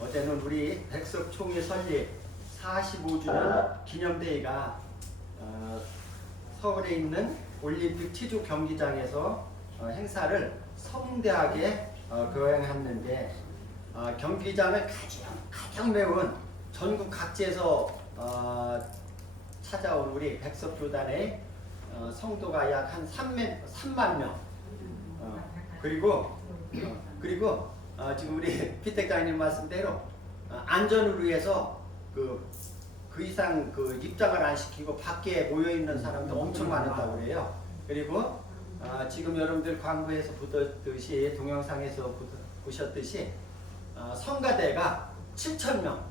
어제는 우리 백석총회 설립 45주년 기념대회가 서울에 있는 올림픽 체조 경기장에서 행사를 성대하게 거행했는데, 경기장을 가장 메운 전국 각지에서 찾아온 우리 백석교단의 성도가 약 한 3만 명. 그리고 지금 우리 피택장님 말씀대로 안전을 위해서 그 이상 입장을 안 시키고 밖에 모여 있는 사람도 엄청 많았다고 그래요. 그리고 지금 여러분들 광고에서 보셨듯이, 동영상에서 보셨듯이 성가대가 7,000명,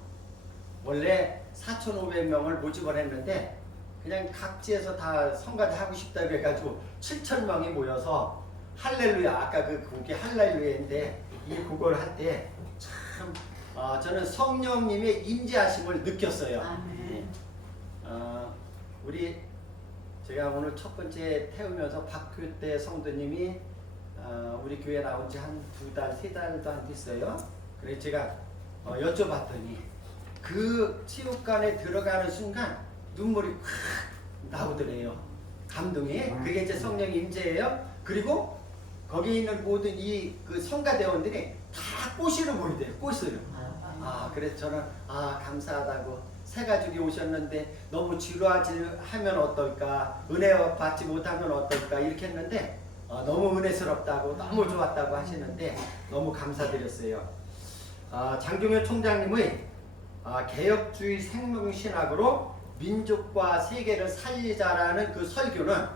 원래 4,500명을 모집을 했는데 그냥 각지에서 다 성가대 하고 싶다고 해가지고 7,000명이 모여서 할렐루야, 아까 그 곡이 할렐루야인데 이 곡을 할 때 참 저는 성령님의 임재하심을 느꼈어요. 우리 제가 오늘 첫 번째 태우면서 박규태 성도님이 우리 교회 나온 지 한 2달, 3달도 안 됐어요. 그래서 제가 여쭤봤더니 그 체육관에 들어가는 순간 눈물이 확 나오더래요. 감동이. 그게 이제 성령 임재예요. 그리고 거기 있는 모든 그 성가대원들이 다 꽃으로 보이대요. 꽃으로. 그래서 저는 감사하다고, 새 가족이 오셨는데 너무 지루하면 어떨까, 은혜 받지 못하면 어떨까 이렇게 했는데 너무 은혜스럽다고, 너무 좋았다고 하시는데 너무 감사드렸어요. 장종현 총장님의 개혁주의 생명신학으로 민족과 세계를 살리자라는 그 설교는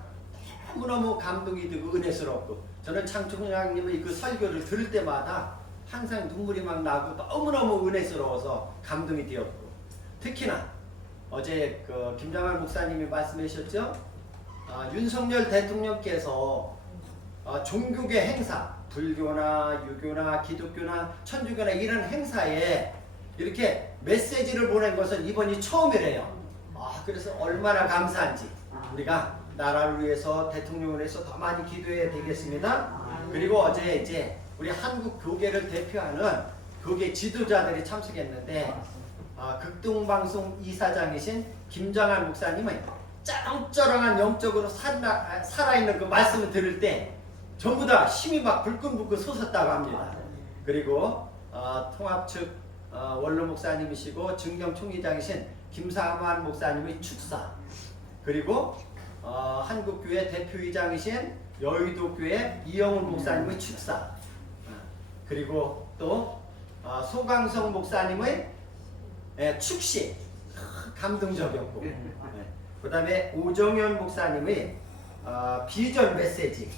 너무너무 감동이 되고 은혜스럽고, 저는 장 총장님의 그 설교를 들을 때마다 항상 눈물이 막 나고 너무너무 은혜스러워서 감동이 되었고, 특히나 어제 그 김장할 목사님이 말씀해 주셨죠. 윤석열 대통령께서 종교계 행사, 불교나 유교나 기독교나 천주교나 이런 행사에 이렇게 메시지를 보낸 것은 이번이 처음이래요. 그래서 얼마나 감사한지 우리가 나라를 위해서, 대통령을 위해서 더 많이 기도해야 되겠습니다. 그리고 어제 이제 우리 한국 교계를 대표하는 교계 지도자들이 참석했는데 극동방송 이사장이신 김장한 목사님은 쩌렁쩌렁한 영적으로 살아있는 그 말씀을 들을 때 전부 다 힘이 막 불끈불끈 솟았다고 합니다. 그리고 통합 측 원로 목사님이시고 증경총회장이신 김사만 목사님의 축사, 그리고 한국교회 대표이장이신 여의도교회 이영훈 목사님의 축사, 그리고 또 소강성 목사님의 축시, 감동적이었고, 그 다음에 오정현 목사님의 비전 메시지,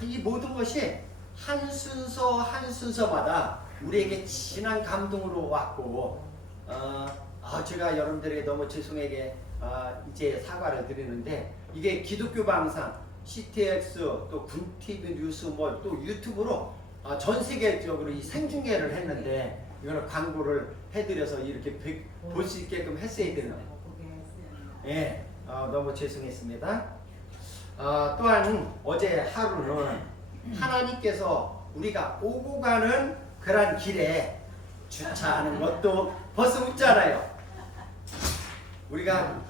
이 모든 것이 한 순서 한 순서마다 우리에게 진한 감동으로 왔고, 제가 여러분들에게 너무 죄송하게 이제 사과를 드리는데, 이게 기독교 방송, CTX, 또 군TV 뉴스, 또 유튜브로 전 세계적으로 이 생중계를 했는데, 이거는 광고를 해드려서 이렇게 볼 수 있게끔 했어야 되는데, 너무 죄송했습니다. 또한 어제 하루는 하나님께서 우리가 오고 가는 그런 길에 주차하는 것도 벌써 웃잖아요. 우리가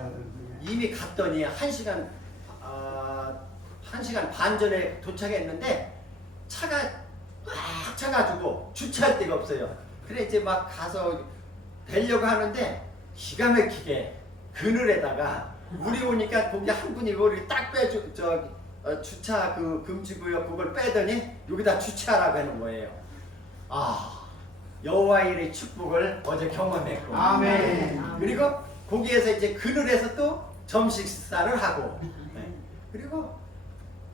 이미 갔더니 1시간 반 전에 도착했는데 차가 꽉 차가지고 주차할 데가 없어요. 그래 이제 막 가서 되려고 하는데 기가 막히게 그늘에다가 우리 오니까 거기 한 분이 우리 딱 빼주 주차 그 금지구역 그걸 빼더니 여기다 주차하라고 하는 거예요. 여호와의 축복을 어제 경험했고, 아멘. 그리고 거기에서 이제 그늘에서 또 점심 식사를 하고, 그리고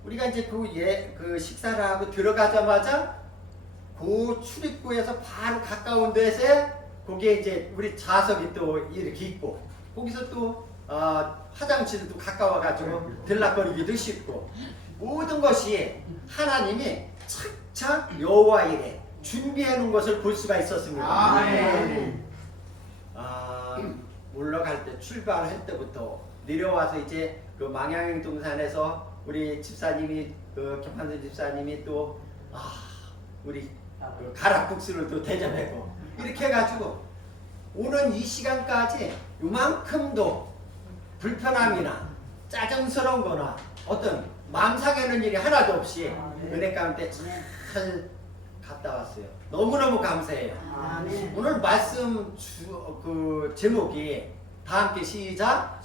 우리가 이제 그 식사를 하고 들어가자마자 그 출입구에서 바로 가까운 데서 거기에 이제 우리 좌석이 또 이렇게 있고, 거기서 또 화장실도 가까워가지고 들락거리기도 쉽고, 모든 것이 하나님이 착착 여호와 일에 준비해 놓은 것을 볼 수가 있었습니다. 아멘. 올라갈 때, 출발할 때부터 내려와서 이제 그 망향 동산에서 우리 집사님이, 그 김판선 집사님이 또 우리 그 가락국수를 또 대접하고 이렇게 해가지고 오는 이 시간까지 요만큼도 불편함이나 짜증스러운 거나 어떤 마음 상하는 일이 하나도 없이 은혜 가운데 잘 갔다 왔어요. 너무너무 감사해요. 오늘 말씀 그 제목이 다 함께 시작.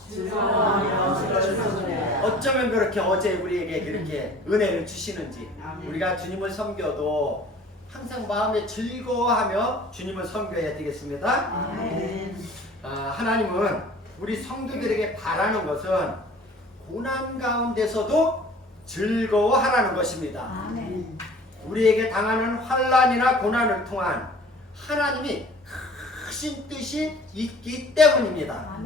어쩌면 그렇게 어제 우리에게 그렇게 은혜를 주시는지 우리가 주님을 섬겨도 항상 마음에 즐거워하며 주님을 섬겨야 되겠습니다. 하나님은 우리 성도들에게 바라는 것은 고난 가운데서도 즐거워하라는 것입니다. 우리에게 당하는 환난이나 고난을 통한 하나님이 크신 뜻이 있기 때문입니다.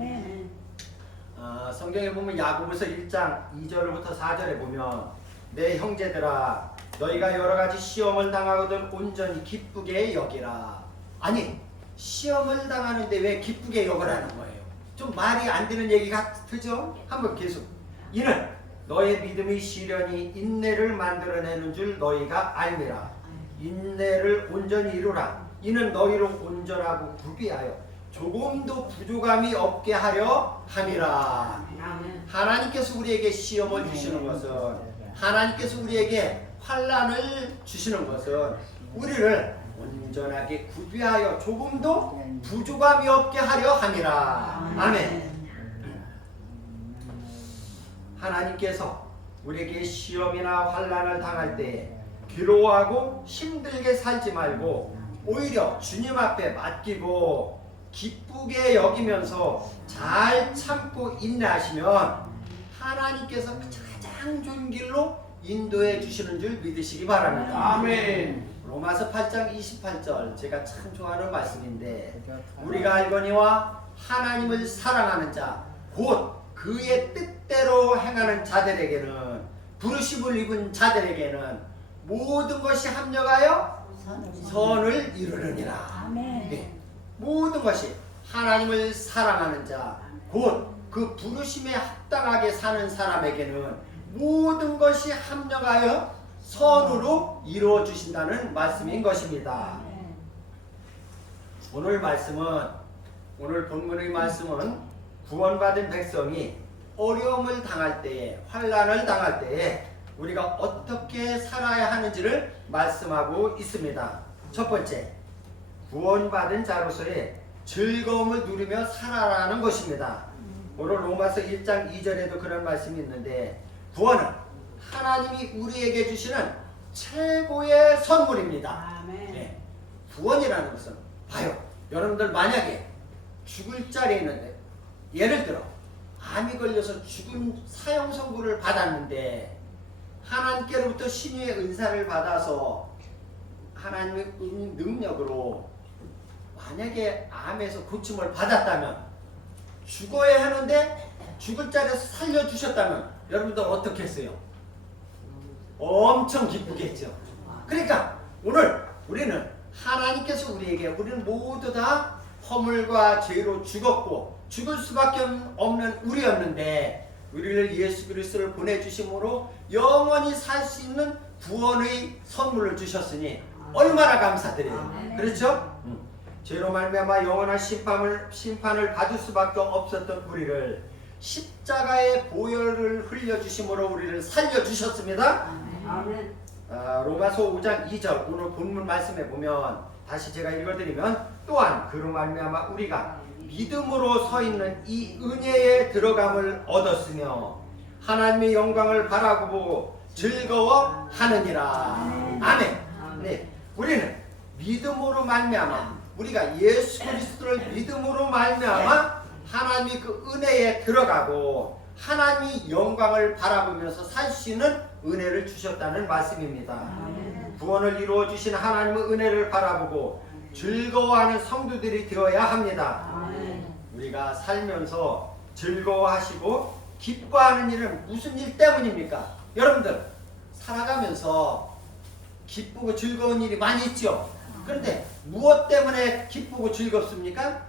성경에 보면 야고보서 1장 2절부터 4절에 보면 내 형제들아 너희가 여러가지 시험을 당하거든 온전히 기쁘게 여기라. 아니 시험을 당하는데 왜 기쁘게 여기라는 거예요? 좀 말이 안 되는 얘기 같으죠? 한번 계속. 이는 너의 믿음이 시련이 인내를 만들어내는 줄 너희가 알미라. 인내를 온전히 이루라. 이는 너희로 온전하고 구비하여 조금도 부족함이 없게 하려 함이라. 하나님께서 우리에게 시험을 주시는 것은, 하나님께서 우리에게 환난을 주시는 것은 우리를 온전하게 구비하여 조금도 부족함이 없게 하려 함이라. 아멘. 하나님께서 우리에게 시험이나 환난을 당할 때에 괴로워하고 힘들게 살지 말고 오히려 주님 앞에 맡기고 기쁘게 여기면서 잘 참고 인내하시면 하나님께서 가장 좋은 길로 인도해 주시는 줄 믿으시기 바랍니다. 아멘. 로마서 8장 28절 제가 참 좋아하는 말씀인데 우리가 알거니와 하나님을 사랑하는 자 곧 그의 뜻대로 행하는 자들에게는 부르심을 입은 자들에게는 모든 것이 합력하여 선을 이루느니라. 네. 모든 것이 하나님을 사랑하는 자 곧 그 부르심에 합당하게 사는 사람에게는 모든 것이 합력하여 선으로 이루어 주신다는 말씀인 것입니다. 오늘 본문의 말씀은 구원받은 백성이 어려움을 당할 때에, 환난을 당할 때에 우리가 어떻게 살아야 하는지를 말씀하고 있습니다. 첫 번째, 구원받은 자로서의 즐거움을 누리며 살아라는 것입니다. 오늘 로마서 1장 2절에도 그런 말씀이 있는데 구원은 하나님이 우리에게 주시는 최고의 선물입니다. 네. 구원이라는 것은 봐요. 여러분들 만약에 죽을 자리에 있는데 예를 들어 암이 걸려서 죽은 사형 선고를 받았는데 하나님께로부터 신유의 은사를 받아서 하나님의 능력으로 만약에 암에서 고침을 받았다면 죽어야 하는데 죽을 자리에서 살려주셨다면 여러분들 어떻게 했어요? 엄청 기쁘겠죠. 그러니까 오늘 우리는 하나님께서 우리는 모두 다 허물과 죄로 죽었고 죽을 수밖에 없는 우리였는데 우리를 예수 그리스도를 보내주심으로 영원히 살 수 있는 구원의 선물을 주셨으니 얼마나 감사드려요. 그렇죠? 죄로 말미암아 영원한 심판을 받을 수밖에 없었던 우리를 십자가의 보혈을 흘려주심으로 우리를 살려주셨습니다. 로마서 5장 2절 오늘 본문 말씀에 보면 다시 제가 읽어드리면 또한 그로 말미암아 우리가 믿음으로 서 있는 이 은혜에 들어감을 얻었으며 하나님의 영광을 바라보고 즐거워하느니라. 아멘. 네, 우리는 믿음으로 말미암아 우리가 예수 그리스도를 믿음으로 말미암아 하나님이 그 은혜에 들어가고 하나님이 영광을 바라보면서 살 수 있는 은혜를 주셨다는 말씀입니다. 구원을 이루어 주신 하나님의 은혜를 바라보고 즐거워하는 성도들이 되어야 합니다. 우리가 살면서 즐거워하시고 기뻐하는 일은 무슨 일 때문입니까? 여러분들 살아가면서 기쁘고 즐거운 일이 많이 있죠. 그런데 무엇 때문에 기쁘고 즐겁습니까?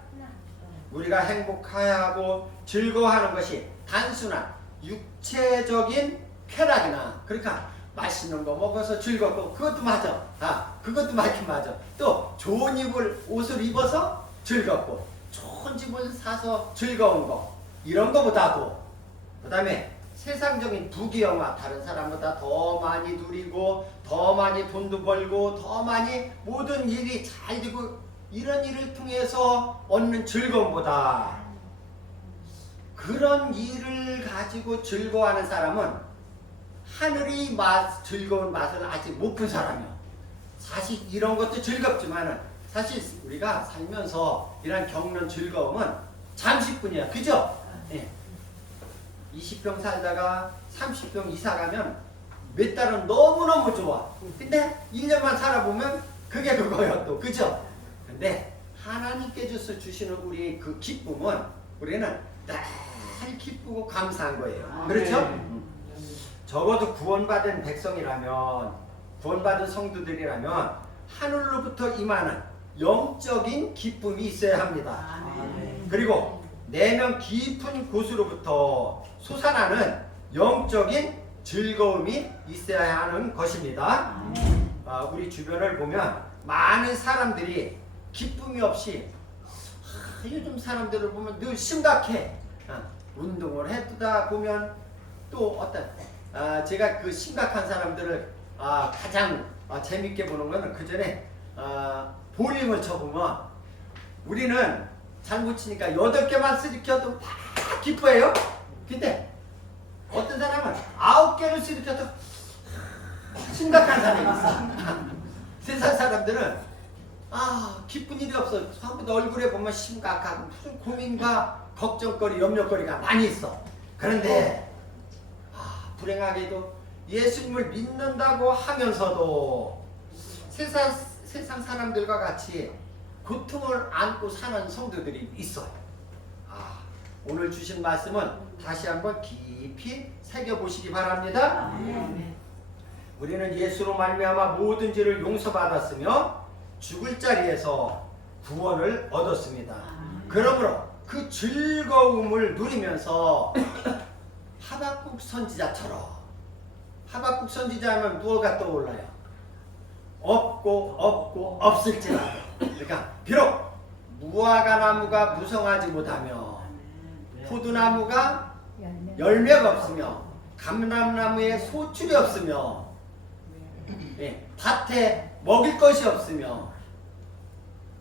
우리가 행복해야 하고 즐거워하는 것이 단순한 육체적인 쾌락이나 그러니까 맛있는 거 먹어서 즐겁고 그것도 맞아. 그것도 맞긴 맞아. 또 좋은 옷을 입어서 즐겁고 좋은 집을 사서 즐거운 거 이런 거보다도 그 다음에 세상적인 부귀영화 다른 사람보다 더 많이 누리고 더 많이 돈도 벌고 더 많이 모든 일이 잘 되고 이런 일을 통해서 얻는 즐거움보다 그런 일을 가지고 즐거워하는 사람은 하늘이 즐거운 맛을 아직 못 본 사람이야. 사실 이런 것도 즐겁지만은 사실 우리가 살면서 이런 겪는 즐거움은 잠시뿐이야. 그죠? 예. 20평 살다가 30평 이사 가면 몇 달은 너무너무 좋아. 근데 1년만 살아보면 그게 그거야 또. 그죠? 근데 하나님께서 주시는 우리 그 기쁨은 우리는 늘 기쁘고 감사한 거예요. 그렇죠? 적어도 구원받은 백성이라면 구원받은 성도들이라면 하늘로부터 임하는 영적인 기쁨이 있어야 합니다. 그리고 내면 깊은 곳으로부터 솟아나는 영적인 즐거움이 있어야 하는 것입니다. 우리 주변을 보면 많은 사람들이 기쁨이 없이 요즘 사람들을 보면 늘 심각해. 운동을 해두다 보면 또 어떤 제가 그 심각한 사람들을 가장 재밌게 보는 거는 그 전에 볼링을 쳐보면 우리는 잘 못 치니까 8개만 쓰리켜도 막 기뻐해요. 근데 어떤 사람은 9개를 쓰리켜도 심각한 사람이 있어. 세상 사람들은 기쁜 일이 없어. 전부 얼굴에 보면 심각하고 무슨 고민과 걱정거리, 염려거리가 많이 있어. 그런데 불행하게도 예수님을 믿는다고 하면서도 세상 사람들과 같이 고통을 안고 사는 성도들이 있어요. 오늘 주신 말씀은 다시 한번 깊이 새겨보시기 바랍니다. 우리는 예수로 말미암아 모든 죄를 용서받았으며 죽을 자리에서 구원을 얻었습니다. 그러므로 그 즐거움을 누리면서 하박국 선지자처럼 하박국 선지자하면 무엇가 떠올라요? 없고 없을지라도 그러니까 비록 무화과 나무가 무성하지 못하며 포도나무가 열매가 없으며 감람나무에 소출이 없으며 밭에 먹일 것이 없으며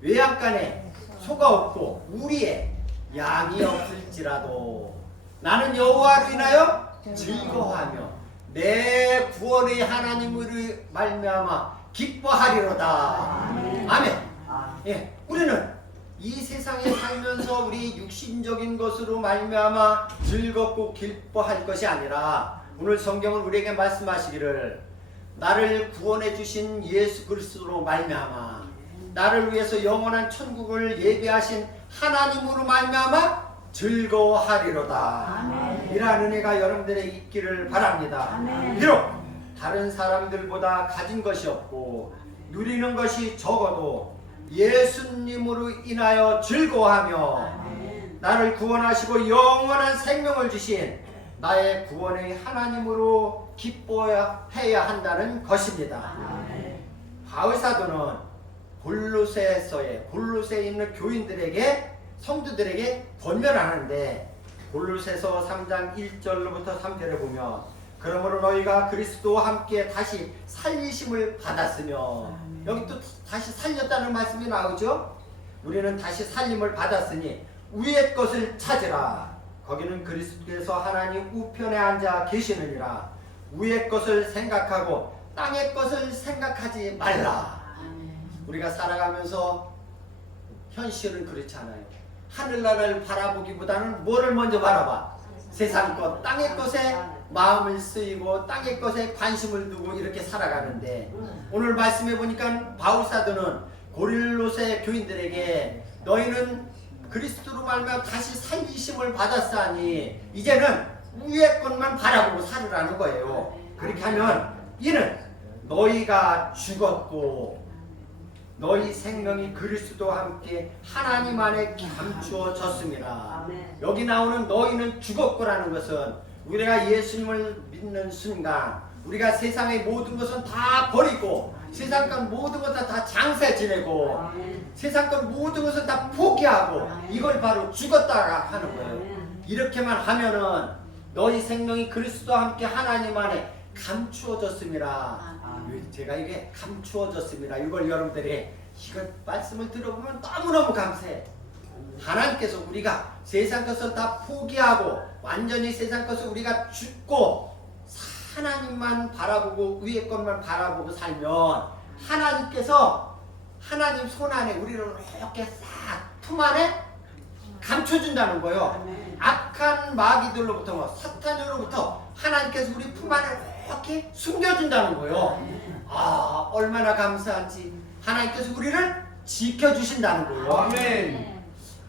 외양간에 소가 없고 우리에 양이 없을지라도 나는 여호와로 인하여 즐거워하며 내 구원의 하나님으로 말미암아 기뻐하리로다. 아멘. 우리는 이 세상에 살면서 우리 육신적인 것으로 말미암아 즐겁고 기뻐할 것이 아니라 오늘 성경은 우리에게 말씀하시기를 나를 구원해 주신 예수 그리스도로 말미암아 나를 위해서 영원한 천국을 예비하신 하나님으로 말미암아 즐거워하리로다. 이러한 은혜가 여러분들의 있기를 바랍니다. 비록 다른 사람들보다 가진 것이 없고 누리는 것이 적어도 예수님으로 인하여 즐거워하며 나를 구원하시고 영원한 생명을 주신 나의 구원의 하나님으로 기뻐해야 한다는 것입니다. 바울사도는 골로새에 있는 교인들에게 성도들에게 권면하는데 골로새서 3장 1절로부터 3절에 보면 그러므로 너희가 그리스도와 함께 다시 살리심을 받았으며 여기 또 다시 살렸다는 말씀이 나오죠. 우리는 다시 살림을 받았으니 위의 것을 찾으라. 거기는 그리스도께서 하나님 우편에 앉아 계시느니라. 위의 것을 생각하고 땅의 것을 생각하지 말라. 우리가 살아가면서 현실은 그렇지 않아요. 하늘나라를 바라보기보다는 뭐를 먼저 바라봐? 세상 것, 땅의 것에 마음을 쓰이고 땅의 것에 관심을 두고 이렇게 살아가는데 오늘 말씀해 보니까 바울사도는 고릴로새 교인들에게 너희는 그리스도로 말미암아 다시 살리심을 받았사니 이제는 위의 것만 바라보고 살으라는 거예요. 그렇게 하면 이는 너희가 죽었고 너희 생명이 그리스도와 함께 하나님 안에 감추어졌습니다. 여기 나오는 너희는 죽었고라는 것은 우리가 예수님을 믿는 순간 우리가 세상의 모든 것은 다 버리고 세상 것 모든 것은 다 장세 지내고 세상 것 모든 것은 다 포기하고 이걸 바로 죽었다가 하는 거예요. 이렇게만 하면은 너희 생명이 그리스도와 함께 하나님 안에 감추어졌습니다. 제가 이게 감추어졌습니다. 이걸 여러분들이 이걸 말씀을 들어보면 너무너무 감사해. 하나님께서 우리가 세상 것을 다 포기하고 완전히 세상 것을 우리가 죽고 하나님만 바라보고 위의 것만 바라보고 살면 하나님께서 하나님 손 안에 우리를 이렇게 싹 품 안에 감춰준다는 거예요. 악한 마귀들로부터 뭐 사탄으로부터 하나님께서 우리 품 안에 이렇게 숨겨준다는 거예요. 아, 얼마나 감사한지. 하나님께서 우리를 지켜주신다는 거예요. 아멘.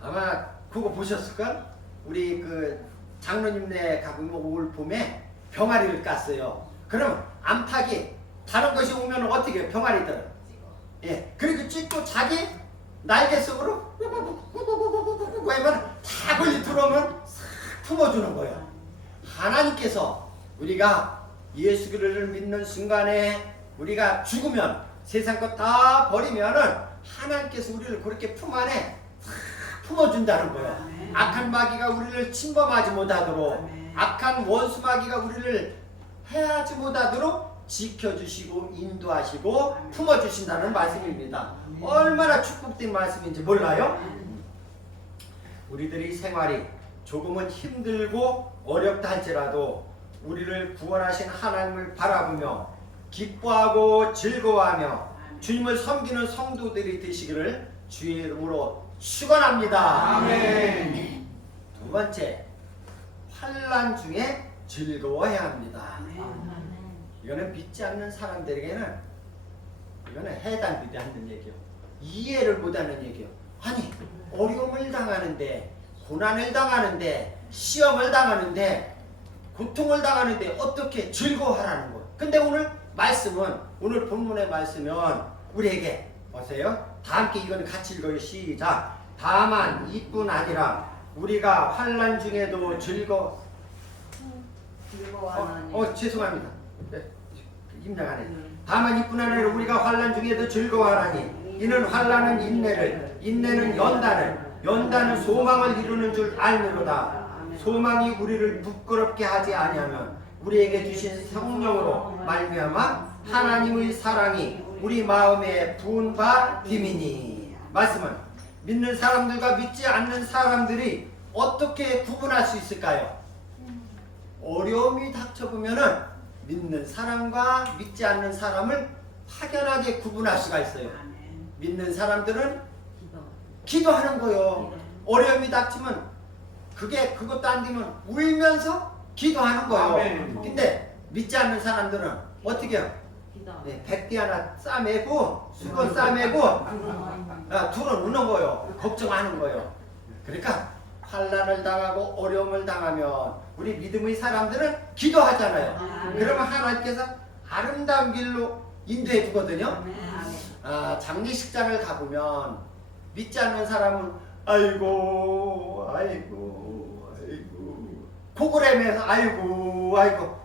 아마 그거 보셨을걸? 우리 그 장로님네 가보면 올 봄에 병아리를 깠어요. 그럼 암탉이 다른 것이 오면 어떻게 해요? 병아리들은. 예. 그리고 찍고 자기 날개 속으로 하면 다 걸리 들어오면 싹 품어주는 거예요. 하나님께서 우리가 예수 그리스도를 믿는 순간에 우리가 죽으면 세상 것 다 버리면은 하나님께서 우리를 그렇게 품 안에 품어준다는 거예요. 악한 마귀가 우리를 침범하지 못하도록 악한 원수 마귀가 우리를 해하지 못하도록 지켜주시고 인도하시고 품어주신다는 말씀입니다. 얼마나 축복된 말씀인지 몰라요? 우리들이 생활이 조금은 힘들고 어렵다 할지라도 우리를 구원하신 하나님을 바라보며 기뻐하고 즐거워하며 주님을 섬기는 성도들이 되시기를 주의 이름으로 축원합니다. 아멘. 두 번째, 환난 중에 즐거워해야 합니다. 이거는 믿지 않는 사람들에게는 이거는 해당되지 않는 얘기예요. 이해를 못하는 얘기예요. 아니, 어려움을 당하는데, 고난을 당하는데, 시험을 당하는데, 고통을 당하는데 어떻게 즐거워하라는 거예요. 근데 오늘 말씀은, 오늘 본문의 말씀은 우리에게 보세요. 다 함께 이건 같이 읽어요. 시작. 다만 이뿐 아니라 우리가 환난 중에도 죄송합니다. 네, 임장하네. 다만 이뿐 아니라 우리가 환난 중에도 즐거워하라니 이는 환난은 인내를, 인내는 연단을, 연단은 소망을 이루는 줄 알미로다. 소망이 우리를 부끄럽게 하지 아니하면 우리에게 주신 성령으로 말미암아 하나님의 사랑이 우리 마음에 부은 바 됨이니. 말씀은 믿는 사람들과 믿지 않는 사람들이 어떻게 구분할 수 있을까요? 어려움이 닥쳐보면은 믿는 사람과 믿지 않는 사람을 확연하게 구분할 수가 있어요. 믿는 사람들은 기도하는 거예요. 어려움이 닥치면 그것도 안 되면 울면서 기도하는 거예요. 근데 믿지 않는 사람들은 어떻게 해요? 네, 백대 하나 싸매고 수건 싸매고 둘은 우는 거예요. 걱정하는 거예요. 그러니까 환난을 당하고 어려움을 당하면 우리 믿음의 사람들은 기도하잖아요. 그러면 하나님께서 아름다운 길로 인도해 주거든요. 장례식장을 가보면 믿지 않는 사람은 아이고 고구려면서 아이고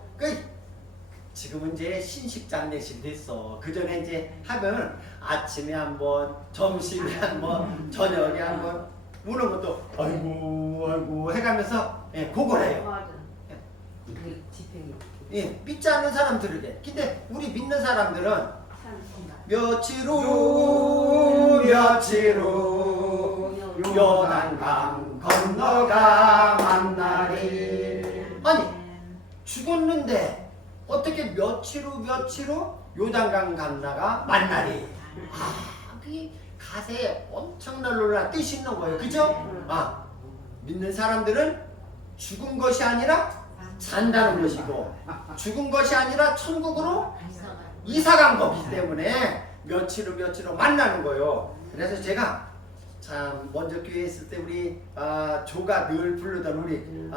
지금은 이제 신식 장례식 됐어. 그 전에 이제 하면 아침에 한번, 점심에 한번, 저녁에 한번 우는 것도 아이고 해가면서 고구려요. 믿지 않는 사람들에게. 근데 우리 믿는 사람들은 며칠 후 요단강 건너가 만나리. 아니 죽었는데 어떻게 며칠 후 요단강 건너가 만나리. 그게 가사에 엄청난 놀라운 뜻이 있는 거예요. 그죠? 믿는 사람들은 죽은 것이 아니라 산다는 것이고 죽은 것이 아니라 천국으로 이사간 거기 때문에 며칠 후 만나는 거예요. 그래서 제가 참 먼저 교회에 있을 때 우리 조가 늘 부르던 우리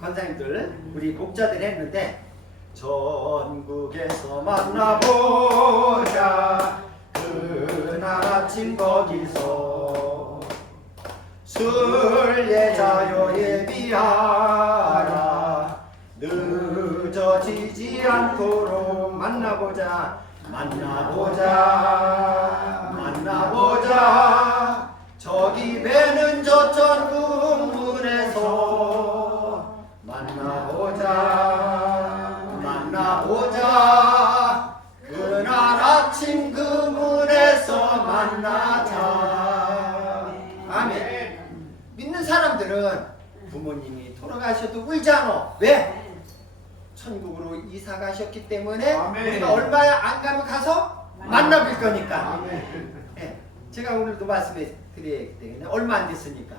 권사님들 우리 목자들 했는데 전국에서 만나보자 그날 아침 거기서 순례자여 예비하라 늦어 잊혀지지 않도록 만나보자 만나보자 만나보자 저기 배는 저 천국 문에서 만나보자 만나보자 그날 아침 그 문에서 만나자. 아멘. 믿는 사람들은 부모님이 돌아가셔도 울지 않아. 왜? 천국으로 이사 가셨기 때문에 아멘. 우리가 얼마 안 가면 가서 만나볼 거니까. 아멘. 예, 제가 오늘도 말씀해 드리기 때문에 얼마 안 됐으니까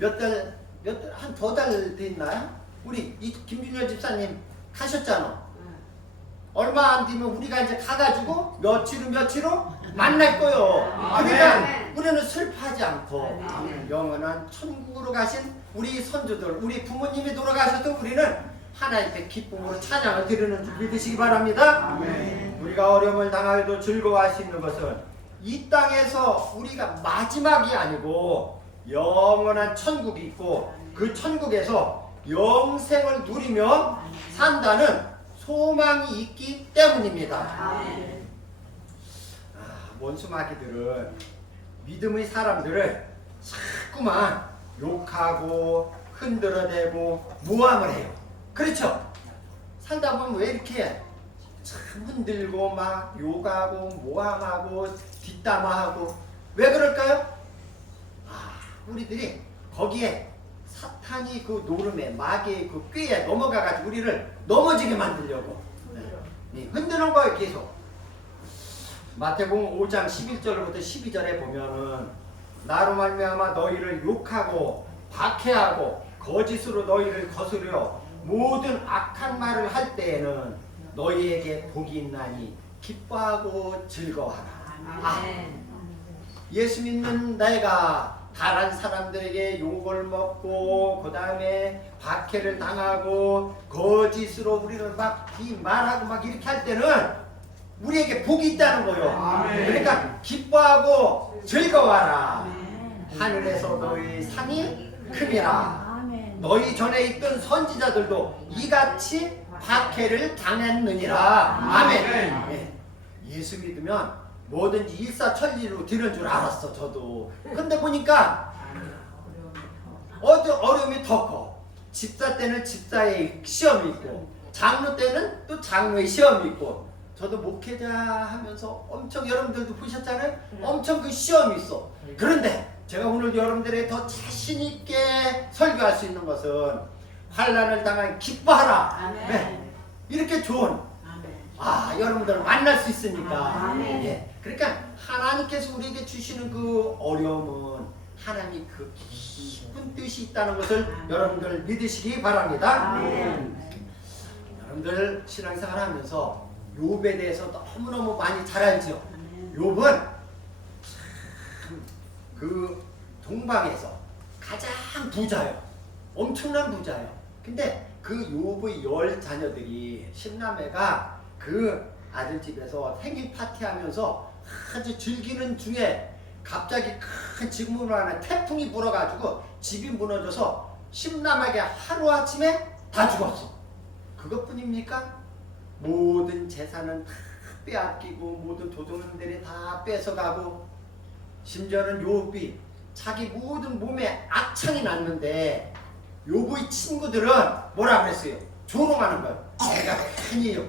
한 2달 됐나요? 우리 이 김준열 집사님 가셨잖아. 얼마 안 되면 우리가 이제 가가지고 며칠 후 만날 거요. 그러니까 아멘. 우리는 슬퍼하지 않고 아멘. 영원한 천국으로 가신 우리 선조들, 우리 부모님이 돌아가셔도 우리는 하나님께 기쁨으로 찬양을 드리는 줄 믿으시기 바랍니다. 아멘. 우리가 어려움을 당하여도 즐거워할 수 있는 것은 이 땅에서 우리가 마지막이 아니고 영원한 천국이 있고 그 천국에서 영생을 누리며 산다는 소망이 있기 때문입니다. 원수마귀들은 믿음의 사람들을 자꾸만 욕하고 흔들어대고 모함을 해요. 그렇죠? 살다 보면 왜 이렇게 참 흔들고 막 욕하고 모함하고 뒷담화하고 왜 그럴까요? 우리들이 거기에 사탄이 그 노름에 마귀의 그 꾀에 넘어가가지고 우리를 넘어지게 만들려고 흔드는 거예요. 계속 마태복음 5장 11절부터 12절에 보면은 나로 말미암아 너희를 욕하고 박해하고 거짓으로 너희를 거스려 모든 악한 말을 할 때에는 너희에게 복이 있나니 기뻐하고 즐거워하라. 예수 믿는 내가 다른 사람들에게 욕을 먹고 그 다음에 박해를 당하고 거짓으로 우리를 막 말하고 막 이렇게 할 때는 우리에게 복이 있다는 거예요. 아멘. 그러니까 기뻐하고 즐거워하라. 하늘에서 너희 상이 크니라. 너희 전에 있던 선지자들도 이같이 박해를 당했느니라. 아멘. 네. 예수 믿으면 뭐든지 일사천리로 되는 줄 알았어. 저도. 근데 보니까 어려움이 더 커. 집사 때는 집사의 시험이 있고 장로 때는 또 장로의 시험이 있고 저도 목회자 하면서 엄청 여러분들도 보셨잖아요. 엄청 그 시험이 있어. 그런데 제가 오늘 여러분들에게 더 자신 있게 설교할 수 있는 것은 환난을 당하여 기뻐하라. 네. 이렇게 좋은 여러분들을 만날 수 있으니까. 예. 그러니까 하나님께서 우리에게 주시는 그 어려움은 하나님이 그 깊은 뜻이 있다는 것을 여러분들 믿으시기 바랍니다. 여러분들 신앙생활 하면서 욥에 대해서 너무너무 많이 잘 알죠. 욥은 그 동방에서 가장 부자예요. 엄청난 부자예요. 근데 그 욥의 10자녀들이 10남매가 그 아들 집에서 생일 파티하면서 아주 즐기는 중에 갑자기 큰 지구로 하는 태풍이 불어가지고 집이 무너져서 10남에게 하루아침에 다 죽었어. 그것뿐입니까? 모든 재산은 다 빼앗기고 모든 도둑놈들이 다 뺏어가고 심지어는 욥이 자기 모든 몸에 악창이 났는데 욥의 친구들은 뭐라 그랬어요? 조롱하는 거예요. 제가 아니에요.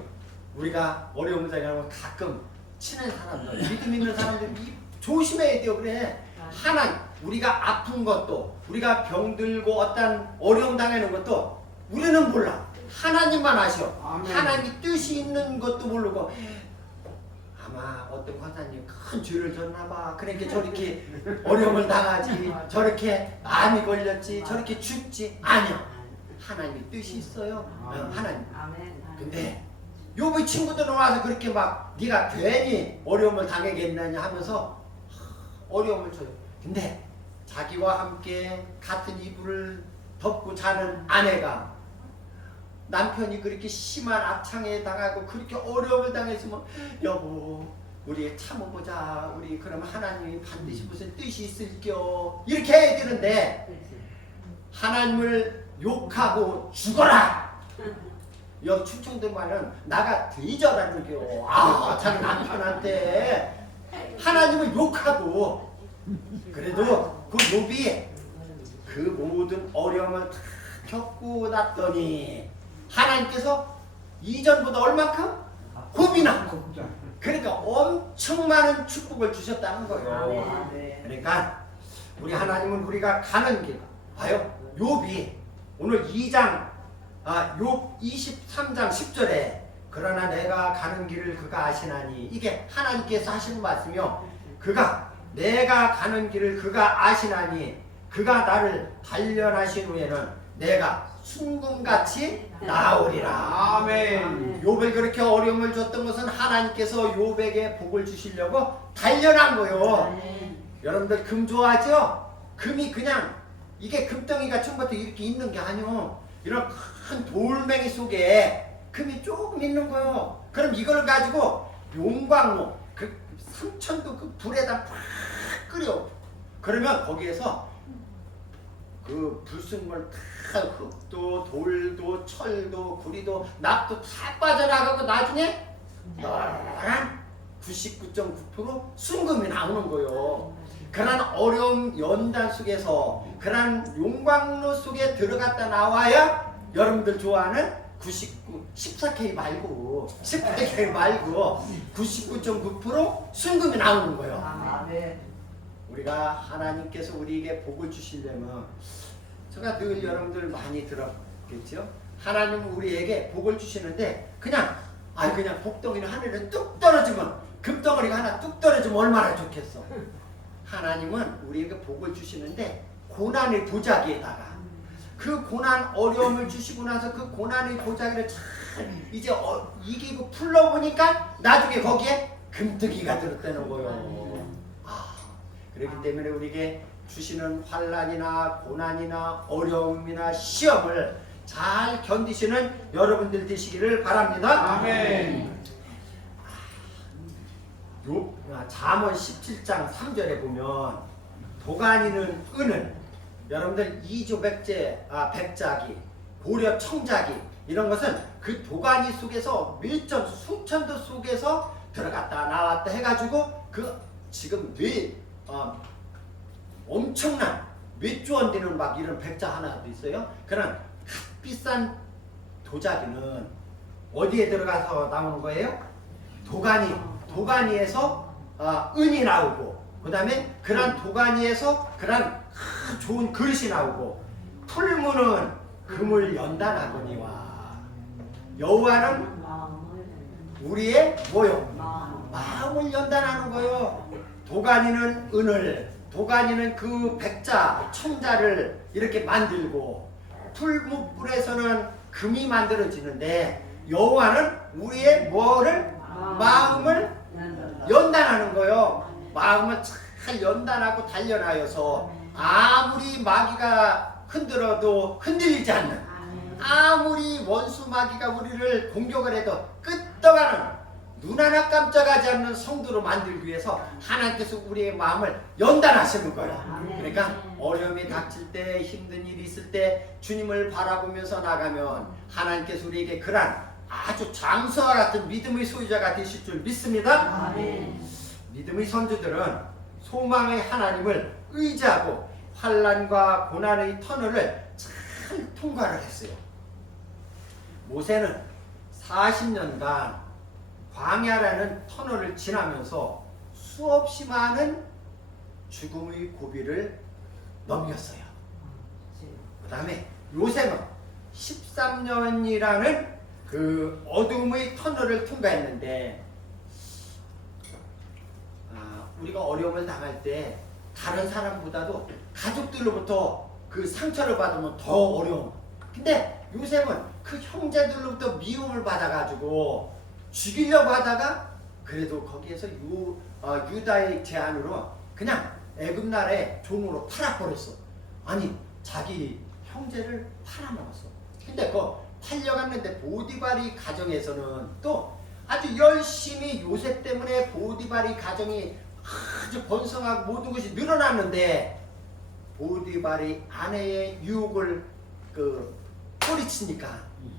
우리가 어려움을 당하면 가끔 친한 사람들, 믿음 있는 사람들이 조심해야 돼요. 그래. 하나님, 우리가 아픈 것도, 우리가 병들고 어떤 어려움 당하는 것도 우리는 몰라. 하나님만 아셔. 아멘. 하나님이 뜻이 있는 것도 모르고 아마 어떤 권사님 큰 죄를 졌나 봐. 그러니까 저렇게 어려움을 당하지. 저렇게 암이 걸렸지. 저렇게 죽지. 아니야. 하나님의 뜻이 있어요. 하나님. 근데 욥의 친구들은 와서 그렇게 막 네가 괜히 어려움을 당하겠느냐 하면서 어려움을 줘요. 근데 자기와 함께 같은 이불을 덮고 자는 아내가 남편이 그렇게 심한 악창에 당하고 그렇게 어려움을 당했으면 여보 우리 참아보자. 우리 그러면 하나님이 반드시 무슨 뜻이 있을겨. 이렇게 해야 되는데 하나님을 욕하고 죽어라. 여기 충청도 말은 나가 뒤져라는 겨. 아, 자기 남편한테 하나님을 욕하고 그래도 그 욥이 그 모든 어려움을 다 겪고 났더니 하나님께서 이전보다 얼마큼? 곱이나 그러니까 엄청 많은 축복을 주셨다는 거예요. 그러니까 우리 하나님은 우리가 가는 길 봐요. 욥이 오늘 2장 욥 23장 10절에 그러나 내가 가는 길을 그가 아시나니 이게 하나님께서 하시는 말씀이요. 그가 내가 가는 길을 그가 아시나니 그가 나를 단련하신 후에는 내가 순금같이 나오리라. 아멘. 욥을 그렇게 어려움을 줬던 것은 하나님께서 욥에게 복을 주시려고 단련한 거요. 여러분들 금 좋아하죠? 금이 그냥 이게 금덩이가 처음부터 이렇게 있는 게 아니요. 이런 큰 돌멩이 속에 금이 조금 있는 거요. 그럼 이걸 가지고 용광로 그 삼천도 그 불에다 팍 끓여. 그러면 거기에서 그 불순물 다 흙도 돌도 철도 구리도 납도 다 빠져나가고 나중에 노란 99.9% 순금이 나오는 거요. 그런 어려움 연단 속에서 그런 용광로 속에 들어갔다 나와야 여러분들 좋아하는 14K 말고 18K 말고 99.9% 순금이 나오는 거예요. 우리가 하나님께서 우리에게 복을 주시려면 제가 늘 여러분들 많이 들었겠죠. 하나님은 우리에게 복을 주시는데 그냥 복덩이는 하늘에 뚝 떨어지면 금덩어리가 하나 뚝 떨어지면 얼마나 좋겠어. 하나님은 우리에게 복을 주시는데 고난의 도자기에다가 그 고난 어려움을 주시고 나서 그 고난의 도자기를 잘 이제 이기고 풀러보니까 나중에 거기에 금뜨기가 들었다는 거예요. 그렇기 때문에 우리에게 주시는 환난이나 고난이나 어려움이나 시험을 잘 견디시는 여러분들 되시기를 바랍니다. 아멘. 잠언 17장 3절에 보면 도가니는 은을 여러분들 이조 백자기 고려 청자기 이런 것은 그 도가니 속에서 밀전 수천도 속에서 들어갔다 나왔다 해가지고 그 지금 엄청난 몇 조 원 되는 막 이런 백자 하나도 있어요. 그런 비싼 도자기는 어디에 들어가서 나오는 거예요? 도가니에서 은이 나오고 그 다음에 그런 도가니에서 그런 좋은 그릇이 나오고 풀무는 금을 연단하거니와 여호와는 우리의 뭐요? 마음을 연단하는 거요. 도가니는 은을 도가니는 그 백자 청자를 이렇게 만들고 풀무불에서는 금이 만들어지는데 여호와는 우리의 뭐를 마음을 연단하는 거요. 마음을 잘 연단하고 단련하여서 아무리 마귀가 흔들어도 흔들리지 않는 아무리 원수 마귀가 우리를 공격을 해도 끄떡하는 눈 하나 깜짝하지 않는 성도로 만들기 위해서 하나님께서 우리의 마음을 연단하시는 거야. 그러니까 어려움이 닥칠 때 힘든 일이 있을 때 주님을 바라보면서 나가면 하나님께서 우리에게 그러한 아주 장수와 같은 믿음의 소유자가 되실 줄 믿습니다. 믿음의 선조들은 소망의 하나님을 의지하고 환난과 고난의 터널을 잘 통과를 했어요. 모세는 40년간 광야라는 터널을 지나면서 수없이 많은 죽음의 고비를 넘겼어요. 그 다음에 요셉은 13년이라는 그 어둠의 터널을 통과했는데 우리가 어려움을 당할 때 다른 사람보다도 가족들로부터 그 상처를 받으면 더 어려움. 근데 요셉은 그 형제들로부터 미움을 받아가지고 죽이려고 하다가 그래도 거기에서 유다의 제안으로 그냥 애굽 나라의 종으로 팔아버렸어. 아니 자기 형제를 팔아먹었어. 근데 그 팔려갔는데 보디발이 가정에서는 또 아주 열심히 요셉 때문에 보디발이 가정이 아주 번성하고 모든 것이 늘어났는데 보디발이 아내의 유혹을 뿌리치니까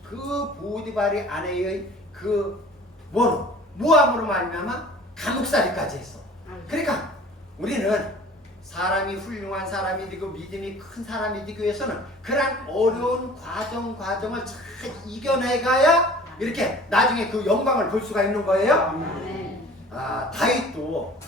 그 보디발이 아내의 그 모함으로 말미암아 감옥살이까지 했어. 그러니까 우리는 사람이 훌륭한 사람이 되고 믿음이 큰 사람이 되기 위해서는 그런 어려운 과정을 잘 이겨내가야 이렇게 나중에 그 영광을 볼 수가 있는 거예요. 아, 다윗도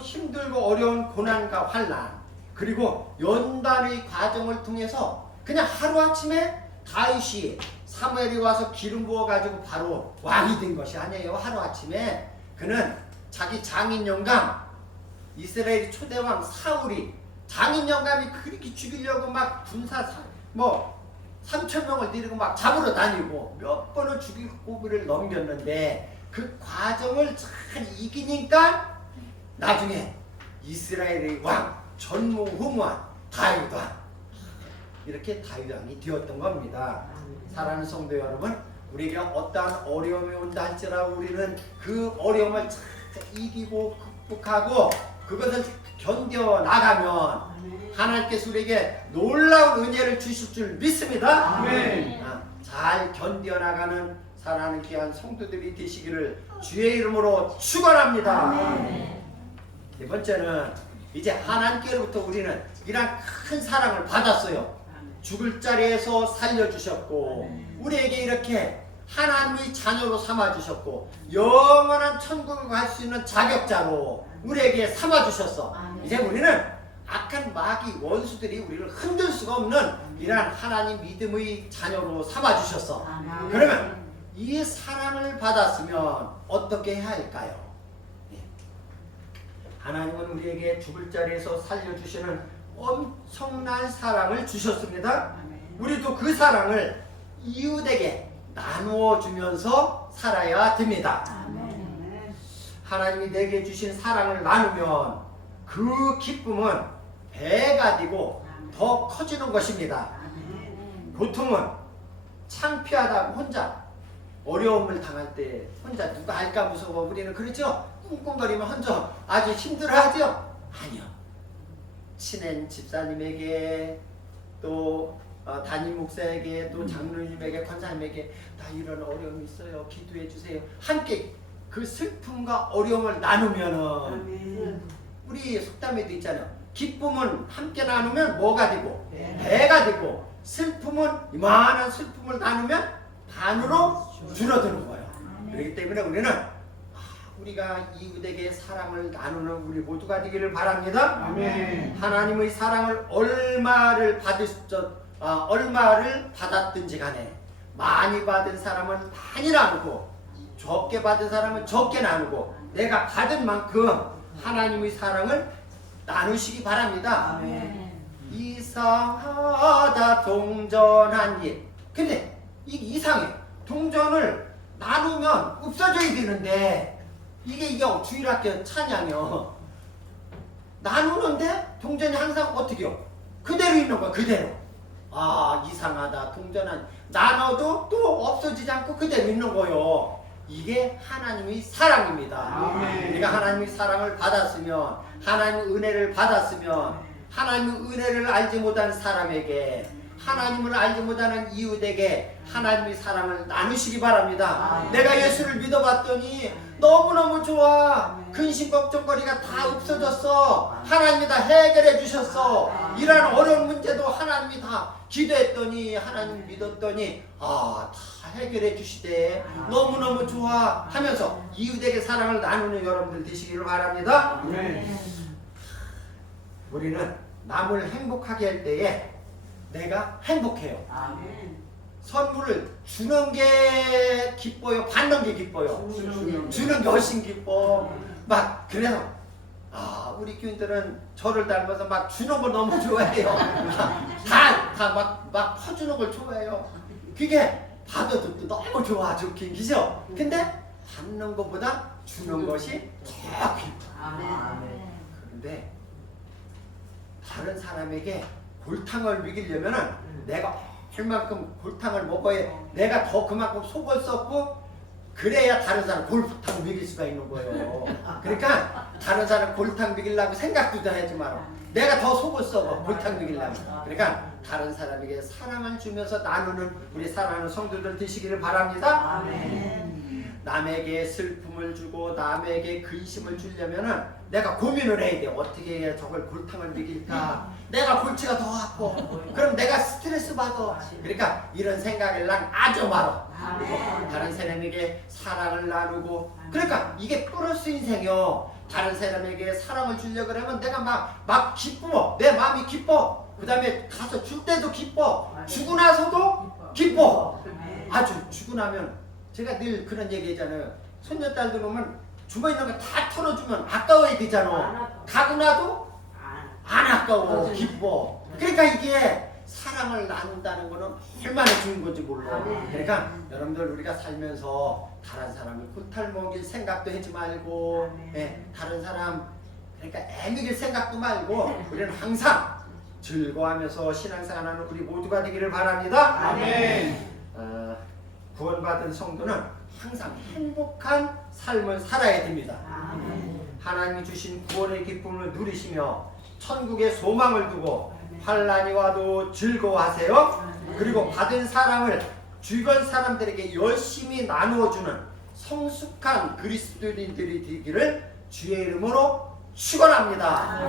힘들고 어려운 고난과 환난 그리고 연단의 과정을 통해서 그냥 하루아침에 다윗이 사무엘이 와서 기름 부어가지고 바로 왕이 된 것이 아니에요. 하루아침에 그는 자기 장인 영감 이스라엘의 초대왕 사울이 장인 영감이 그렇게 죽이려고 막 군사 3,000명을 데리고 막 잡으러 다니고 몇 번을 죽이고 고비를 넘겼는데 그 과정을 잘 이기니까 나중에 이스라엘의 왕 전무후무한 다윗 왕 이렇게 다윗 왕이 되었던 겁니다. 사랑하는 성도 여러분, 우리가 어떠한 어려움이 온다 할지라도 우리는 그 어려움을 잘 이기고 극복하고 그것을 견뎌 나가면 하나님께서 우리에게 놀라운 은혜를 주실 줄 믿습니다. 잘 견뎌 나가는 사랑하는 귀한 성도들이 되시기를 주의 이름으로 축원합니다. 네 번째는 이제 하나님께로부터 우리는 이러한 큰 사랑을 받았어요. 죽을 자리에서 살려주셨고 우리에게 이렇게 하나님의 자녀로 삼아주셨고 영원한 천국을 갈 수 있는 자격자로 우리에게 삼아주셨어. 이제 우리는 악한 마귀 원수들이 우리를 흔들 수가 없는 이러한 하나님 믿음의 자녀로 삼아주셨어. 그러면 이 사랑을 받았으면 어떻게 해야 할까요? 하나님은 우리에게 죽을 자리에서 살려주시는 엄청난 사랑을 주셨습니다. 우리도 그 사랑을 이웃에게 나누어 주면서 살아야 됩니다. 하나님이 내게 주신 사랑을 나누면 그 기쁨은 배가 되고 더 커지는 것입니다. 보통은 창피하다고 혼자 어려움을 당할 때 혼자 누가 알까 무서워 우리는 그렇죠? 꿍꿍거리면 혼자 아주 힘들어하죠? 아니요. 친한 집사님에게 또 담임 목사에게 또 장로님에게 권사님에게 나 이런 어려움이 있어요. 기도해 주세요. 함께 그 슬픔과 어려움을 나누면은 우리 속담에도 있잖아요. 기쁨은 함께 나누면 뭐가 되고 배가 되고 슬픔은 이만한 슬픔을 나누면 반으로 줄어드는 거예요. 그렇기 때문에 우리는 우리가 이웃에게 사랑을 나누는 우리 모두가 되기를 바랍니다. 하나님의 사랑을 얼마를 받았든지 간에 많이 받은 사람은 많이 나누고 적게 받은 사람은 적게 나누고 내가 받은 만큼 하나님의 사랑을 나누시기 바랍니다. 이상하다 동전한 일. 근데 이상해. 동전을 나누면 없어져야 되는데 이게 주일학교 찬양이요. 나누는데 동전이 항상 어떻게요? 그대로 있는 거야. 그대로. 아 이상하다. 동전은 나눠도 또 없어지지 않고 그대로 있는 거요. 이게 하나님의 사랑입니다. 우리가 하나님의 사랑을 받았으면 하나님의 은혜를 받았으면 하나님의 은혜를 알지 못한 사람에게 하나님을 알지 못하는 이웃에게 하나님의 사랑을 나누시기 바랍니다. 내가 예수를 믿어봤더니 너무너무 좋아. 근심 걱정거리가 다 없어졌어. 하나님이 다 해결해 주셨어. 이런 어려운 문제도 하나님이 다 기도했더니 하나님 믿었더니 다 해결해 주시대. 너무너무 좋아 하면서 이웃에게 사랑을 나누는 여러분들 되시기를 바랍니다. 우리는 남을 행복하게 할 때에 내가 행복해요. 선물을 주는 게 기뻐요? 받는 게 기뻐요? 주는 게 훨씬 기뻐. 막 그래서 우리 교인들은 저를 닮아서 막 주는 걸 너무 좋아해요. 막 퍼주는 걸 좋아해요. 그게 받아도 또 너무 좋아 좋긴 그죠? 근데 받는 것보다 주는 것이 더 기뻐. 그런데 다른 사람에게 골탕을 먹이려면은 내가 얼만큼 골탕을 먹어야 내가 더 그만큼 속을 썩고 그래야 다른 사람 골탕 먹일 수가 있는 거예요. 그러니까 다른 사람 골탕 먹이려고 생각도 더 하지 마라. 내가 더 속을 썩어 골탕 먹이려면. 그러니까 다른 사람에게 사랑을 주면서 나누는 우리 사랑하는 성도들 되시기를 바랍니다. 남에게 슬픔을 주고 남에게 근심을 주려면은 내가 고민을 해야 돼. 어떻게 해야 저걸 골탕을 먹일까? 내가 골치가 더 아파. 그럼 내가 스트레스 받아. 그러니까 이런 생각을 난 아주 말어. 다른 사람에게 사랑을 나누고. 그러니까 이게 플러스 인생이요. 다른 사람에게 사랑을 주려고 그러면 내가 막 기뻐. 내 마음이 기뻐. 그 다음에 가서 줄 때도 기뻐. 주고 나서도 기뻐. 아주 주고 나면 제가 늘 그런 얘기 하잖아요. 손녀딸들 오면 주머니 있는 거 다 털어주면 아까워야 되잖아. 가고 나도 안 아까워. 기뻐. 그러니까 이게 사랑을 나눈다는 거는 얼마나 좋은 건지 몰라. 그러니까 여러분들 우리가 살면서 다른 사람을 골탕 먹일 생각도 하지 말고 다른 사람 그러니까 애먹일 생각도 말고 우리는 항상 즐거워하면서 신앙생활하는 우리 모두가 되기를 바랍니다. 구원받은 성도는 항상 행복한 삶을 살아야 됩니다. 하나님이 주신 구원의 기쁨을 누리시며 천국의 소망을 두고 환난이 와도 즐거워하세요. 그리고 받은 사랑을 주변 사람들에게 열심히 나누어주는 성숙한 그리스도인들이 되기를 주의 이름으로 축원합니다.